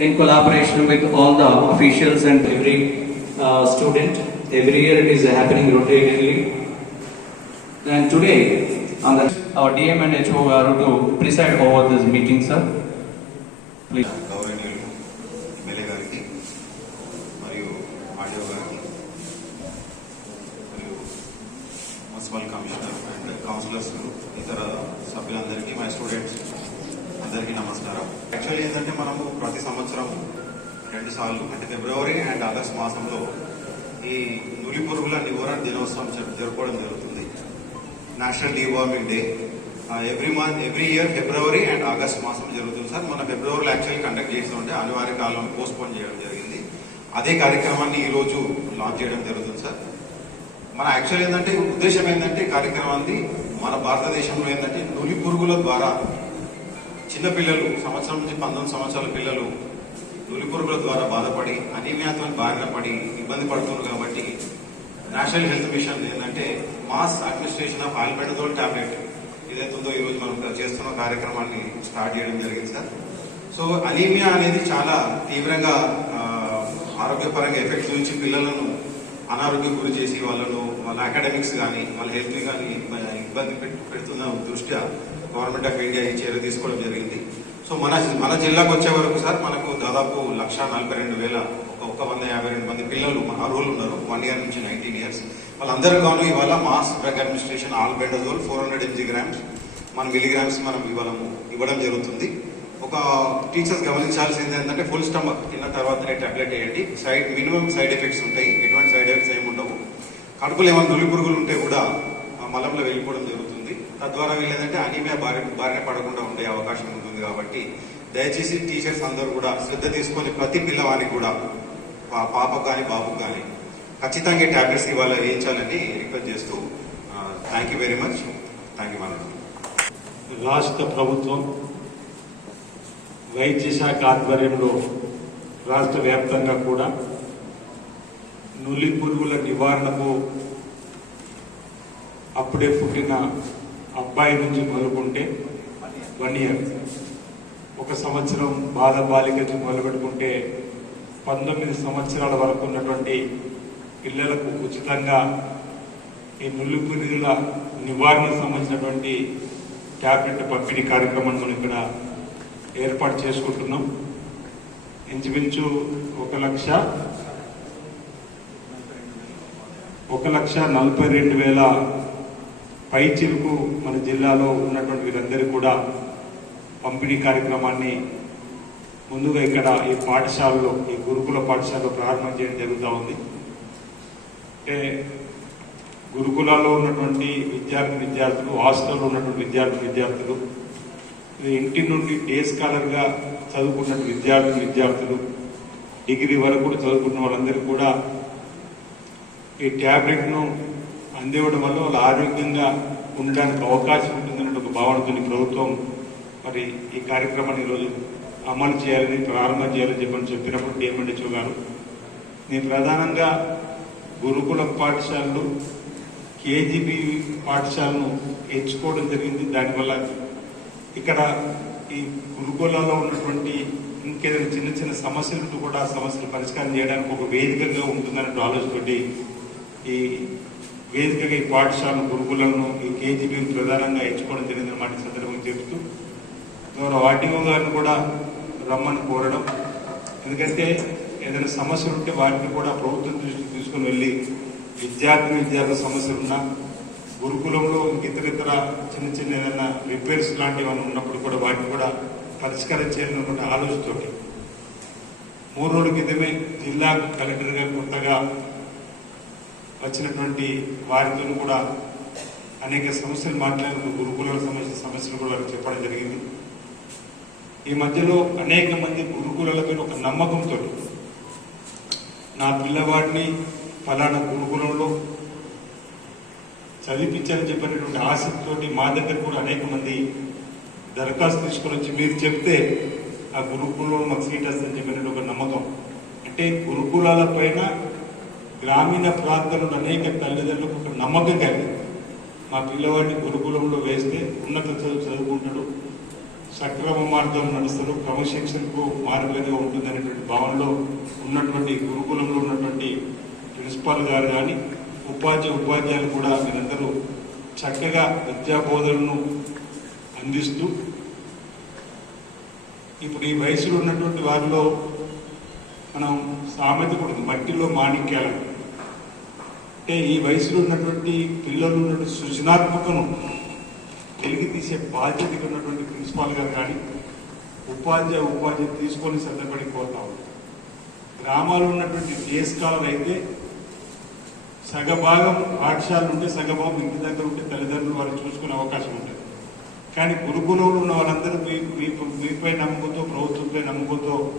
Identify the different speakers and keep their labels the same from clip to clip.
Speaker 1: in collaboration with all the officials and every uh, student, every year it is happening rotatingly. And today, on the, our DM and HO are to preside over this meeting, sir. Please.
Speaker 2: రెండు సార్లు అంటే ఫిబ్రవరి and August మాసంలో ఈ నులి పురుగుల నివారణ దినోత్సవం జరుపుకోవడం జరుగుతుంది. National deworming day every month every year February and August మాసం జరుగుతుంది సార్. మన ఫిబ్రవరిలో యాక్చువల్ కండక్ట్ చేస్తుంటే అనివార్య కాలం పోస్ట్పోన్ చేయడం జరిగింది. అదే కార్యక్రమాన్ని ఈరోజు లాంచ్ చేయడం జరుగుతుంది సార్. మన యాక్చువల్ ఏంటంటే ఉద్దేశం ఏంటంటే కార్యక్రమాన్ని మన భారతదేశంలో ఏంటంటే నులి పురుగుల ద్వారా చిన్నపిల్లలు సంవత్సరం నుంచి పంతొమ్మిది సంవత్సరాల పిల్లలు నులిపురుగుల ద్వారా బాధపడి అనీమియాతో బారిన పడి ఇబ్బంది పడుతున్నారు కాబట్టి నేషనల్ హెల్త్ మిషన్ ఏంటంటే mass administration of albendazole tablet ఏదైతుందో ఈ రోజు మనం చేస్తున్న కార్యక్రమాన్ని స్టార్ట్ చేయడం జరిగింది సార్. సో అనీమియా అనేది చాలా తీవ్రంగా ఆరోగ్యపరంగా ఎఫెక్ట్ చూపించి పిల్లలను అనారోగ్యం గురి చేసి వాళ్ళను వాళ్ళ అకాడమిక్స్ కానీ వాళ్ళ హెల్త్ కానీ ఇబ్బంది పెడుతున్న దృష్ట్యా గవర్నమెంట్ ఆఫ్ ఇండియా ఈ చర్య తీసుకోవడం జరిగింది. సో మన మన జిల్లాకు వచ్చే వరకు సార్ మనకు దాదాపు లక్ష నలభై రెండు వేల ఒక ఒక వంద యాభై రెండు మంది పిల్లలు మన అర్హులు ఉన్నారు వన్ ఇయర్ నుంచి నైన్టీన్ ఇయర్స్ వాళ్ళందరూ కాను ఇవాళ mass drug administration albendazole four hundred mg grams మన మిలిగ్రామ్స్ మనం ఇవ్వడము ఇవ్వడం జరుగుతుంది. ఒక టీచర్స్ గమనించాల్సింది ఏంటంటే ఫుల్ స్టమక్ తిన్న తర్వాతనే టాబ్లెట్ వేయండి. సైడ్ మినిమం సైడ్ ఎఫెక్ట్స్ ఉంటాయి. ఎటువంటి సైడ్ ఎఫెక్ట్స్ ఏమి ఉండవు. కడుపులో ఏమైనా నులి పురుగులు ఉంటే కూడా మలంలో వెళ్ళిపోవడం జరుగుతుంది. తద్వారా వీళ్ళేదంటే ఏంటంటే బారి బారిన పడకుండా ఉండే అవకాశం ఉంటుంది కాబట్టి దయచేసి టీచర్స్ అందరూ కూడా శ్రద్ధ తీసుకొని ప్రతి పిల్లవానికి కూడా పా- పాపకు కానీ బాబుకు కానీ ఖచ్చితంగా ట్యాబ్లెట్స్ ఇవాళ వేయించాలని రిక్వెస్ట్ చేస్తూ thank you very much thank you
Speaker 3: రాష్ట్ర ప్రభుత్వం వైద్య శాఖ ఆధ్వర్యంలో రాష్ట్ర వ్యాప్తంగా కూడా నులి పురుగుల నివారణకు అప్పుడే పుట్టిన అబ్బాయి నుంచి మొదలుకుంటే వన్ ఇయర్. ఒక సంవత్సరం బాల బాలిక నుంచి మొదలుపెట్టుకుంటే పంతొమ్మిది సంవత్సరాల వరకు ఉన్నటువంటి పిల్లలకు ఉచితంగా ఈ నులి పురుగుల నివారణకు సంబంధించినటువంటి ట్యాబ్లెట్ పంపిణీ కార్యక్రమాన్ని మనం ఇక్కడ ఏర్పాటు చేసుకుంటున్నాం. ఇంచుమించు ఒక లక్ష ఒక లక్ష నలభై రెండు వేల పై చిరుకు మన జిల్లాలో ఉన్నటువంటి వీరందరూ కూడా పంపిణీ కార్యక్రమాన్ని ముందుగా ఇక్కడ ఈ పాఠశాలలో ఈ గురుకుల పాఠశాలలో ప్రారంభం చేయడం జరుగుతూ ఉంది. అంటే గురుకులాల్లో ఉన్నటువంటి విద్యార్థి విద్యార్థులు హాస్టల్లో ఉన్నటువంటి విద్యార్థి విద్యార్థులు ఇంటి నుండి డే స్కాలర్గా చదువుకున్న విద్యార్థి విద్యార్థులు డిగ్రీ వరకు కూడా చదువుకున్న వాళ్ళందరూ కూడా ఈ ట్యాబ్లెట్ను అందివ్వడం వల్ల వాళ్ళు ఆరోగ్యంగా ఉండడానికి అవకాశం ఉంటుందనే ఒక భావనతో ప్రభుత్వం మరి ఈ కార్యక్రమాన్ని ఈరోజు అమలు చేయాలని ప్రారంభం చేయాలని చెప్పని చెప్పినప్పుడు డిఎంఎండ్హెచ్ఓ గారు నేను ప్రధానంగా గురుకుల పాఠశాలలు కేజీబీ పాఠశాలను ఎంచుకోవడం జరిగింది. దానివల్ల ఇక్కడ ఈ గురుకులలో ఉన్నటువంటి ఇంకేదైనా చిన్న చిన్న సమస్యలు కూడా ఆ సమస్యలు పరిష్కారం చేయడానికి ఒక వేదికగా ఉంటుందనే ఆలోచనతోటి ఈ వేదికగా ఈ పాఠశాలను గురుకులను ఈ కేజీబీని ప్రధానంగా ఎంచుకోవడం జరిగింది అన్నమాట సందర్భంగా చెబుతూ గౌరవ ఆర్టీఓ గారిని కూడా రమ్మని కోరడం. ఎందుకంటే ఏదైనా సమస్యలు ఉంటే వాటిని కూడా ప్రభుత్వం దృష్టికి తీసుకుని వెళ్ళి విద్యార్థి విద్యార్థుల సమస్యలు ఉన్నా గురుకులంలో ఇతర ఇతర చిన్న చిన్న ఏదైనా రిపేర్స్ లాంటివి ఉన్నప్పుడు కూడా వాటిని కూడా పరిష్కారం చేయాలనుకున్న ఆలోచనతోటి. మూడు రోజుల క్రితమే జిల్లా కలెక్టర్గా కొత్తగా వచ్చినటువంటి వారితో కూడా అనేక సమస్యలు మాట్లాడిన గురుకుల సంబంధించిన సమస్యలు కూడా చెప్పడం జరిగింది. ఈ మధ్యలో అనేక మంది గురుకులపై ఒక నమ్మకంతో నా పిల్లవాడిని ఫలానా గురుకులంలో చదివించాలని చెప్పినటువంటి ఆసక్తితోటి మా దగ్గర కూడా అనేక మంది దరఖాస్తు తీసుకొని వచ్చి మీరు చెప్తే ఆ గురుకులంలో మాకు సీట్ వస్తుందని చెప్పినట్టు ఒక నమ్మకం. అంటే గురుకులాల పైన గ్రామీణ ప్రాంతంలో అనేక తల్లిదండ్రులకు ఒక నమ్మకం కలిగింది. మా పిల్లవాడిని గురుకులంలో వేస్తే ఉన్నత చదువు చదువుకుంటాడు. సక్రమ మార్గం నడుస్తాడు. క్రమశిక్షణకు మార్గంగా ఉంటుంది అనేటువంటి భావనలో ఉన్నటువంటి గురుకులంలో ఉన్నటువంటి ప్రిన్సిపాల్ గారు కానీ ఉపాధ్యాయ ఉపాధ్యాయులు కూడా మీరందరూ చక్కగా విద్యాబోధనను అందిస్తూ ఇప్పుడు ఈ వయసులో ఉన్నటువంటి వారిలో మనం సామెత కూడదు మట్టిలో మాణిక్యాలు. అంటే ఈ వయసులో ఉన్నటువంటి పిల్లలు ఉన్నటువంటి సృజనాత్మకను వెలికి తీసే బాధ్యత ఉన్నటువంటి ప్రిన్సిపాల్ గారు కానీ ఉపాధ్యాయ ఉపాధ్యాయ తీసుకొని శ్రద్ధపడి ఉంది గ్రామాల్లో ఉన్నటువంటి డిఎస్ అయితే సగభాగం పాఠశాలలు ఉంటే సగభాగం ఇంటి దగ్గర ఉంటే తల్లిదండ్రులు వారు చూసుకునే అవకాశం ఉంటుంది. కానీ గురుకులంలో ఉన్న వాళ్ళందరూ మీ- మీ- మీపై నమ్మకంతో ప్రభుత్వంపై నమ్మకంతో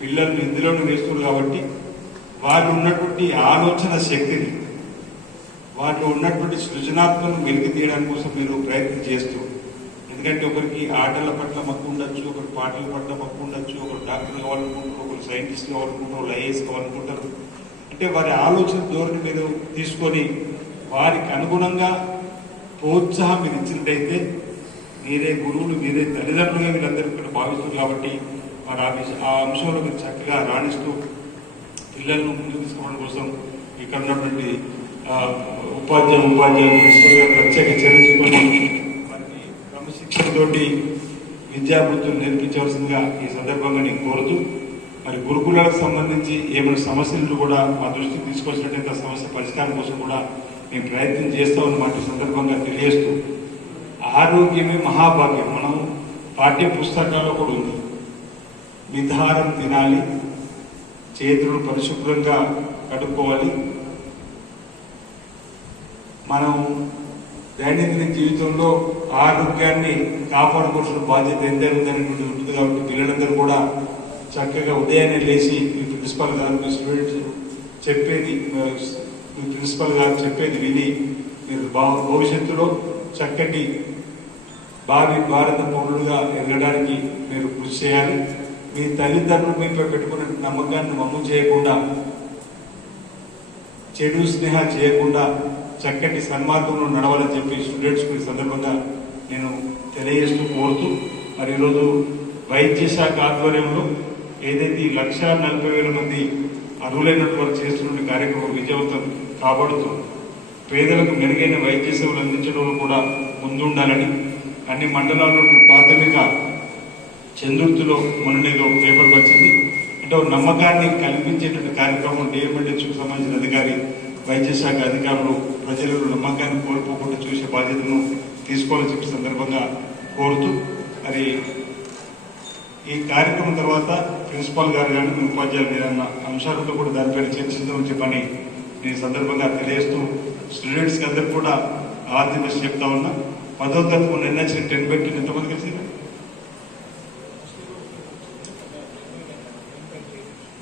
Speaker 3: పిల్లల్ని ఇందులోనే వేస్తున్నారు కాబట్టి వారు ఉన్నటువంటి ఆలోచన శక్తిని వాటిలో ఉన్నటువంటి సృజనాత్మకను వెలికి తీయడానికి కోసం మీరు ప్రయత్నం చేస్తూ ఎందుకంటే ఒకరికి ఆటల పట్ల మక్కువ ఉండొచ్చు ఒకరు పాటల పట్ల మక్కువ ఉండొచ్చు ఒకరు డాక్టర్ కావాలనుకుంటారు ఒకరు సైంటిస్ట్ కావాలనుకుంటారు ఒకరు ఐఏఎస్ కావాలనుకుంటారు. అంటే వారి ఆలోచన ధోరణి మీరు తీసుకొని వారికి అనుగుణంగా ప్రోత్సాహం మీరు ఇచ్చినట్టయితే మీరే గురువులు మీరే తల్లిదండ్రులుగా వీళ్ళందరూ ఇక్కడ భావిస్తున్నారు కాబట్టి మరి ఆ విష- ఆ అంశంలో మీరు చక్కగా రాణిస్తూ పిల్లలను ముందుకు తీసుకోవడం కోసం ఇక్కడ ఉన్నటువంటి ఉపాధ్యాయులు ఉపాధ్యాయ ఉపాధ్యాయులు ప్రిన్సిపల్ ప్రత్యేక చర్చించుకొని వారికి క్రమశిక్షణతోటి విద్యాబుద్ధులు నేర్పించవలసిందిగా ఈ సందర్భంగా నేను కోరుతూ మరి గురుకులాలకు సంబంధించి ఏమైనా సమస్యలు కూడా మా దృష్టికి తీసుకొచ్చినట్టయితే ఆ సమస్య పరిష్కారం కోసం కూడా మేము ప్రయత్నం చేస్తామని మాట సందర్భంగా తెలియజేస్తూ ఆరోగ్యమే మహాభాగ్యం. మనం పాఠ్య పుస్తకాల్లో కూడా ఉంది. మితాహారం తినాలి. చేతులు పరిశుభ్రంగా కడుక్కోవాలి. మనం దైనందిన జీవితంలో ఆరోగ్యాన్ని కాపాడుకోవాల్సిన బాధ్యత ఎంతైనా అనేటువంటి ఉంటుంది కాబట్టి పిల్లలందరూ కూడా చక్కగా ఉదయాన్నే లేచి మీ ప్రిన్సిపల్ గారు మీ స్టూడెంట్స్ చెప్పేది మీ ప్రిన్సిపల్ గారు చెప్పేది విని మీరు భవిష్యత్తులో చక్కటి భావి భారత పౌరులుగా ఎదగడానికి మీరు కృషి చేయాలి. మీ తల్లిదండ్రులు మీపై పెట్టుకున్న నమ్మకాన్ని మమ్ము చేయకుండా చెడు స్నేహం చేయకుండా చక్కటి సన్మార్గంలో నడవాలని చెప్పి స్టూడెంట్స్ సందర్భంగా నేను తెలియజేస్తూ కోరుతూ మరి ఈరోజు వైద్య శాఖ ఆధ్వర్యంలో ఏదైతే లక్ష నలభై వేల మంది అర్హులైనటువంటి వారు చేస్తున్న కార్యక్రమం విజయవంతం కాబడుతూ పేదలకు మెరుగైన వైద్య సేవలు అందించడంలో కూడా ముందుండాలని అన్ని మండలాల్లో ప్రాథమిక చంద్రుర్తిలో మొన్ననేదో పేపర్ వచ్చింది. అంటే ఒక నమ్మకాన్ని కల్పించేటువంటి కార్యక్రమం డిఎంఎడ్హెచ్కు సంబంధించిన అధికారి వైద్య శాఖ అధికారులు ప్రజలలో నమ్మకాన్ని కోల్పోకుండా చూసే బాధ్యతను తీసుకోవాలని చెప్పి సందర్భంగా కోరుతూ మరి ఈ కార్యక్రమం తర్వాత ప్రిన్సిపాల్ గారు కానీ ఉపాధ్యాయులు మీరు అన్న అంశాలతో కూడా దానిపైన చర్చిద్దామని చెప్పని నేను సందర్భంగా తెలియజేస్తూ స్టూడెంట్స్కి అందరికీ కూడా ఆర్థిక చెప్తా ఉన్నా. పదో తరగతి నిన్న టెన్ బై ఎంతమంది కలిసి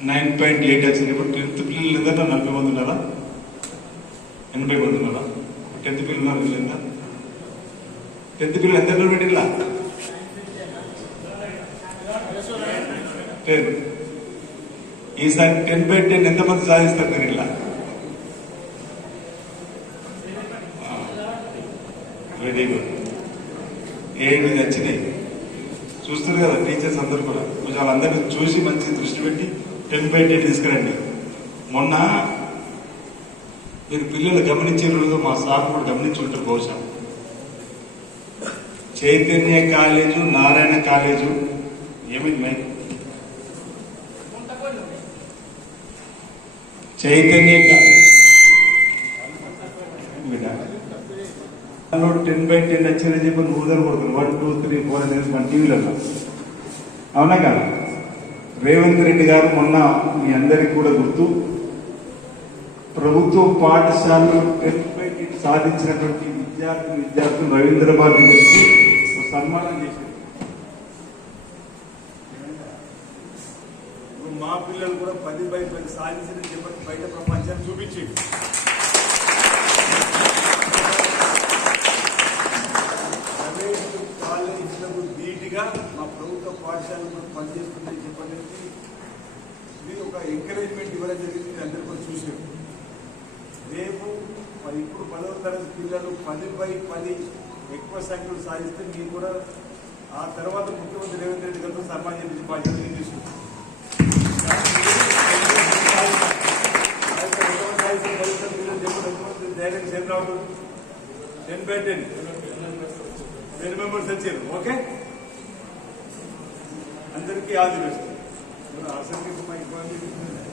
Speaker 3: నైన్ పాయింట్ ఎయిట్ వచ్చింది ఇప్పుడు టెన్త్ పిల్లలు లేదా నలభై మంది ఉన్నారా? ఎనభై మంది ఉన్నారా? టెన్త్ పిల్లలు ఉన్నారు లేదా టెన్త్ పిల్లలు ఎంత పెట్టిలా టెన్. ఈసారి టెన్ బై టెన్ ఎంతమంది సాధిస్తారు మీరు ఇలా? Very good. ఏడు వచ్చినాయి చూస్తారు కదా టీచర్స్ అందరు కూడా. కొంచెం వాళ్ళందరినీ చూసి మంచి దృష్టి పెట్టి టెన్ బై టెన్ తీసుకురండి. మొన్న మీరు పిల్లలు గమనించే రోజు మా సార్ కూడా గమనించి ఉంటారు బహుశా. చైతన్య కాలేజు నారాయణ కాలేజు ఏమైంది my Chaitanya college ten by ten వచ్చిన చెప్పి నువ్వు ఊదర వన్ టూ త్రీ ఫోర్ అనేది మన టీవీలలో. అవునా కదా? రేవంత్ రెడ్డి గారు మొన్న మీ అందరికి కూడా గుర్తు ప్రభుత్వ పాఠశాలలో టెన్ సాధించినటువంటి విద్యార్థి విద్యార్థులు రవీంద్రబాద్ నుంచి సన్మానం చేశారు.
Speaker 4: ఇప్పుడు మా పిల్లలు కూడా పది బై పది సాధించిన చెప్పి బయట ప్రపంచాన్ని చూపించి ప్రైవేట్ కాలేజీలకు ధీటుగా మా ప్రభుత్వ పాఠశాలలు కూడా పనిచేస్తుందని చెప్పడానికి ఇది ఒక ఎంకరేజ్మెంట్ ఇవ్వడం జరిగింది అందరూ కూడా చూసారు రేపు మరి ఇప్పుడు పదవ తరగతి
Speaker 3: పిల్లలు పది బై పది ఎక్కువ సంఖ్యలో సాధిస్తే మీరు కూడా ఆ తర్వాత ముఖ్యమంత్రి రేవంత్ రెడ్డి గారితో సన్మానించే బాధ్యత నేను తీసుకుంటాను ధైర్యం సేమ్ రావడం ten by ten ten members వచ్చారు ఓకే అందరికీ all Não, sempre com mais